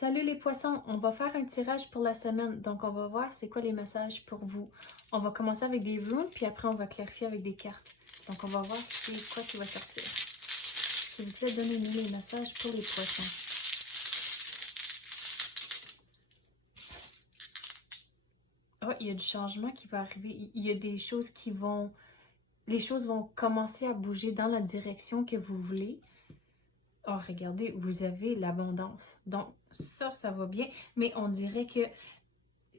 Salut les poissons, on va faire un tirage pour la semaine, donc on va voir c'est quoi les messages pour vous. On va commencer avec des runes, puis après on va clarifier avec des cartes. Donc on va voir c'est quoi qui va sortir. S'il vous plaît, donnez-nous les messages pour les poissons. Oh, il y a du changement qui va arriver. Il y a des choses qui vont... Les choses vont commencer à bouger dans la direction que vous voulez. Oh, regardez, vous avez l'abondance. Donc ça va bien, mais on dirait que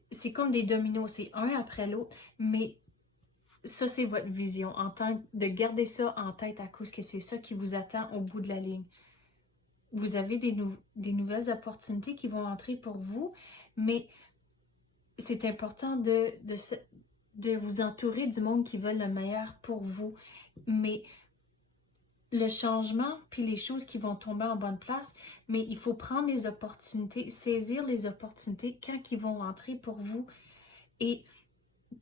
c'est comme des dominos, c'est un après l'autre, mais ça, c'est votre vision, de garder ça en tête à cause que c'est ça qui vous attend au bout de la ligne. Vous avez des nouvelles opportunités qui vont entrer pour vous, mais c'est important de vous entourer du monde qui veut le meilleur pour vous. Mais le changement, puis les choses qui vont tomber en bonne place, mais il faut prendre les opportunités, saisir les opportunités quand ils vont entrer pour vous et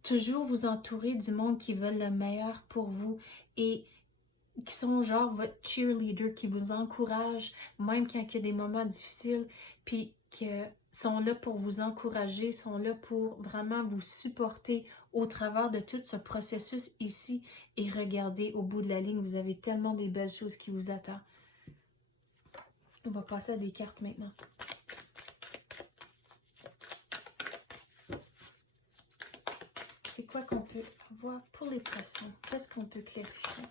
toujours vous entourer du monde qui veut le meilleur pour vous et qui sont genre votre cheerleader, qui vous encouragent, même quand il y a des moments difficiles, puis qui sont là pour vous encourager, sont là pour vraiment vous supporter au travers de tout ce processus ici. Et regardez, au bout de la ligne, vous avez tellement des belles choses qui vous attendent. On va passer à des cartes maintenant. C'est quoi qu'on peut avoir pour les poissons? Qu'est-ce qu'on peut clarifier?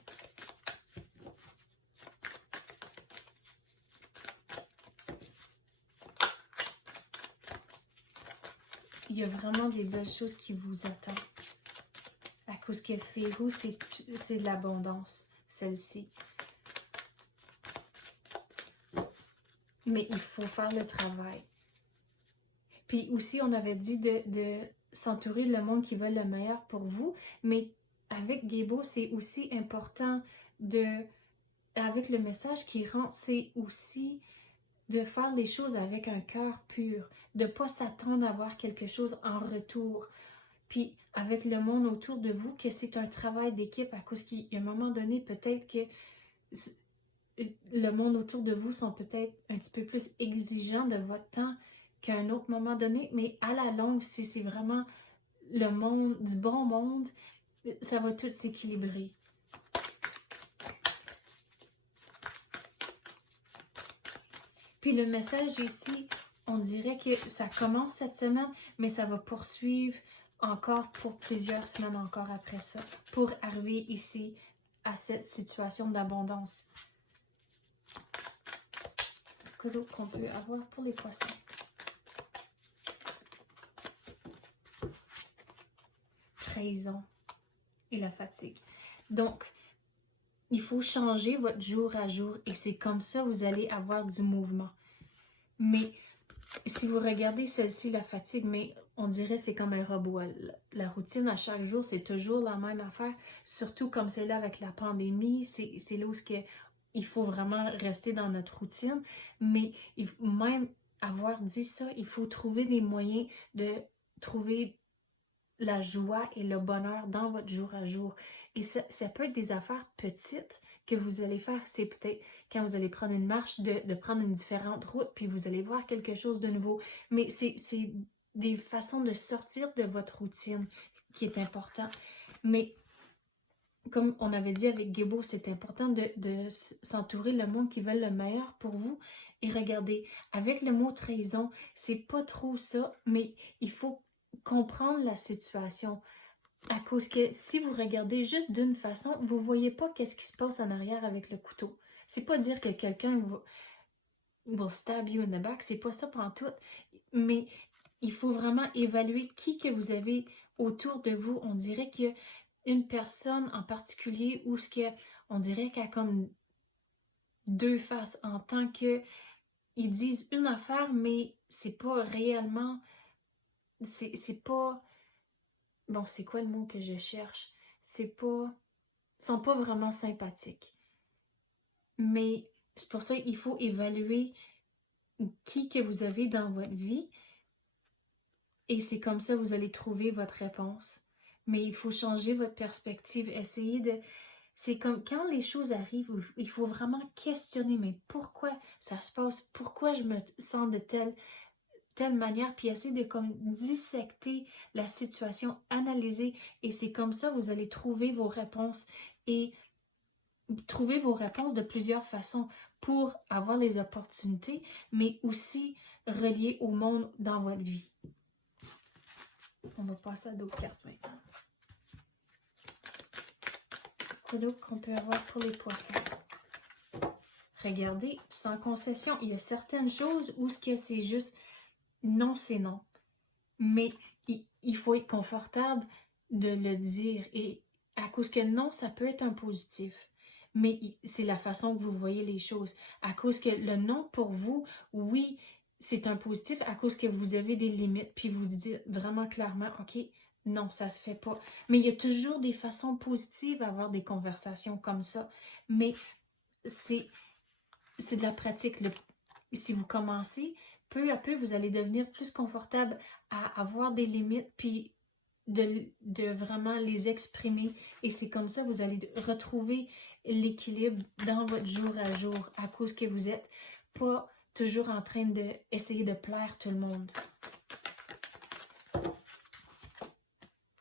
Il y a vraiment des belles choses qui vous attendent. À cause qu'elle fait où c'est de l'abondance, celle-ci. Mais il faut faire le travail. Puis aussi, on avait dit de s'entourer de le monde qui veut le meilleur pour vous. Mais avec Gébo, c'est aussi important avec le message qui rentre, c'est aussi de faire les choses avec un cœur pur, de ne pas s'attendre à avoir quelque chose en retour. Puis avec le monde autour de vous, que c'est un travail d'équipe à cause qu'il y a un moment donné, peut-être que le monde autour de vous sont peut-être un petit peu plus exigeants de votre temps qu'à un autre moment donné, mais à la longue, si c'est vraiment le monde, du bon monde, ça va tout s'équilibrer. Puis le message ici, on dirait que ça commence cette semaine, mais ça va poursuivre encore pour plusieurs semaines encore après ça, pour arriver ici à cette situation d'abondance. Que d'autre qu'on peut avoir pour les poissons? Trahison et la fatigue. Donc, il faut changer votre jour à jour et c'est comme ça que vous allez avoir du mouvement. Mais si vous regardez celle-ci, la fatigue, mais on dirait c'est comme un robot. La routine à chaque jour, c'est toujours la même affaire. Surtout comme c'est là avec la pandémie, c'est là où il faut vraiment rester dans notre routine. Mais même avoir dit ça, il faut trouver des moyens de trouver la joie et le bonheur dans votre jour à jour. Et ça peut être des affaires petites que vous allez faire. C'est peut-être quand vous allez prendre une marche, de prendre une différente route, puis vous allez voir quelque chose de nouveau. Mais c'est des façons de sortir de votre routine qui est important. Mais comme on avait dit avec Gébo, c'est important de s'entourer le monde qui veut le meilleur pour vous. Et regardez, avec le mot trahison, c'est pas trop ça, mais il faut comprendre la situation. À cause que si vous regardez juste d'une façon, vous voyez pas qu'est-ce qui se passe en arrière avec le couteau. C'est pas dire que quelqu'un will stab you in the back, c'est pas ça pantoute. Mais il faut vraiment évaluer qui que vous avez autour de vous. On dirait qu'il y a une personne en particulier où on dirait qu'elle a comme deux faces en tant que ils disent une affaire, mais c'est pas réellement, c'est pas, bon, c'est quoi le mot que je cherche? C'est pas, ils sont pas vraiment sympathiques. Mais c'est pour ça qu'il faut évaluer qui que vous avez dans votre vie et c'est comme ça que vous allez trouver votre réponse. Mais il faut changer votre perspective, essayer C'est comme quand les choses arrivent, il faut vraiment questionner, mais pourquoi ça se passe? Pourquoi je me sens de telle manière? Puis essayer de comme dissecter la situation, analyser, et c'est comme ça que vous allez trouver vos réponses et trouver vos réponses de plusieurs façons pour avoir les opportunités, mais aussi reliées au monde dans votre vie. On va passer à d'autres cartes maintenant. Quoi d'autre qu'on peut avoir pour les poissons? Regardez, sans concession, il y a certaines choses où ce que c'est juste non, c'est non. Mais il faut être confortable de le dire. Et à cause que non, ça peut être un positif. Mais c'est la façon que vous voyez les choses. À cause que le non pour vous, oui, c'est un positif à cause que vous avez des limites. Puis vous dites vraiment clairement, OK, non, ça se fait pas. Mais il y a toujours des façons positives à avoir des conversations comme ça. Mais c'est de la pratique. Si vous commencez, peu à peu, vous allez devenir plus confortable à avoir des limites, puis de vraiment les exprimer. Et c'est comme ça que vous allez retrouver l'équilibre dans votre jour à jour, à cause que vous êtes pas toujours en train d'essayer de plaire tout le monde.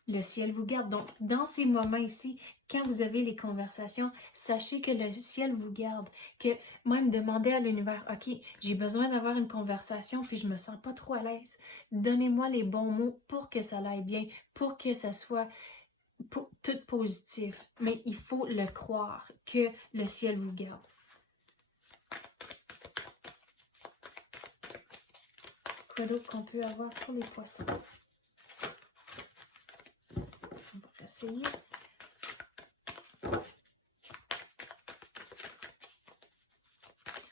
Le ciel vous garde. Donc, dans ces moments ici, quand vous avez les conversations, sachez que le ciel vous garde. Que même demandez à l'univers, OK, j'ai besoin d'avoir une conversation, puis je me sens pas trop à l'aise. Donnez-moi les bons mots pour que ça aille bien, pour que ça soit tout positif. Mais il faut le croire, que le ciel vous garde. Quoi d'autre qu'on peut avoir pour les poissons? On va essayer.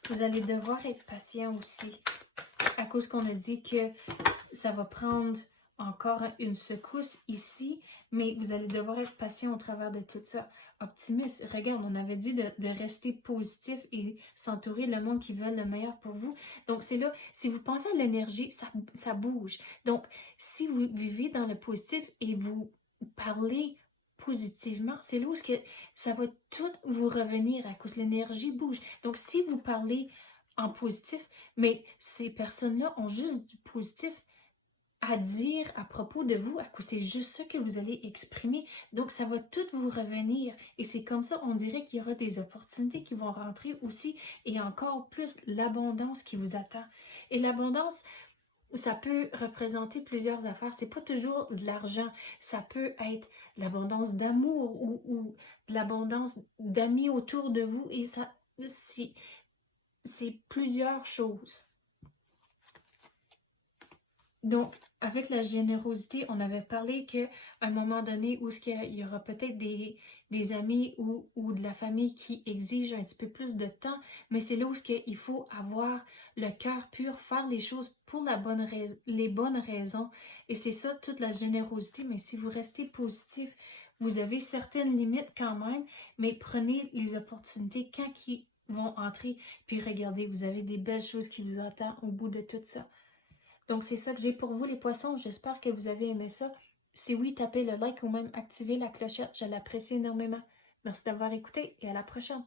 Vous allez devoir être patient aussi, à cause qu'on a dit que ça va prendre encore une secousse ici, mais vous allez devoir être patient au travers de tout ça. Optimiste, regarde, on avait dit de rester positif et s'entourer le monde qui veut le meilleur pour vous. Donc c'est là, si vous pensez à l'énergie, ça bouge. Donc si vous vivez dans le positif et vous parlez positivement, c'est là où ça va tout vous revenir à cause l'énergie bouge. Donc si vous parlez en positif, mais ces personnes-là ont juste du positif à dire à propos de vous, à cause c'est juste ça que vous allez exprimer. Donc ça va tout vous revenir et c'est comme ça, on dirait qu'il y aura des opportunités qui vont rentrer aussi et encore plus l'abondance qui vous attend. Et l'abondance, ça peut représenter plusieurs affaires. C'est pas toujours de l'argent. Ça peut être l'abondance d'amour ou de l'abondance d'amis autour de vous. Et ça, c'est plusieurs choses. Donc, avec la générosité, on avait parlé qu'à un moment donné où il y aura peut-être des amis ou de la famille qui exigent un petit peu plus de temps, mais c'est là où il faut avoir le cœur pur, faire les choses pour les bonnes raisons. Et c'est ça, toute la générosité. Mais si vous restez positif, vous avez certaines limites quand même, mais prenez les opportunités quand ils vont entrer. Puis regardez, vous avez des belles choses qui vous attendent au bout de tout ça. Donc, c'est ça que j'ai pour vous, les poissons. J'espère que vous avez aimé ça. Si oui, tapez le like ou même activez la clochette. Je l'apprécie énormément. Merci d'avoir écouté et à la prochaine.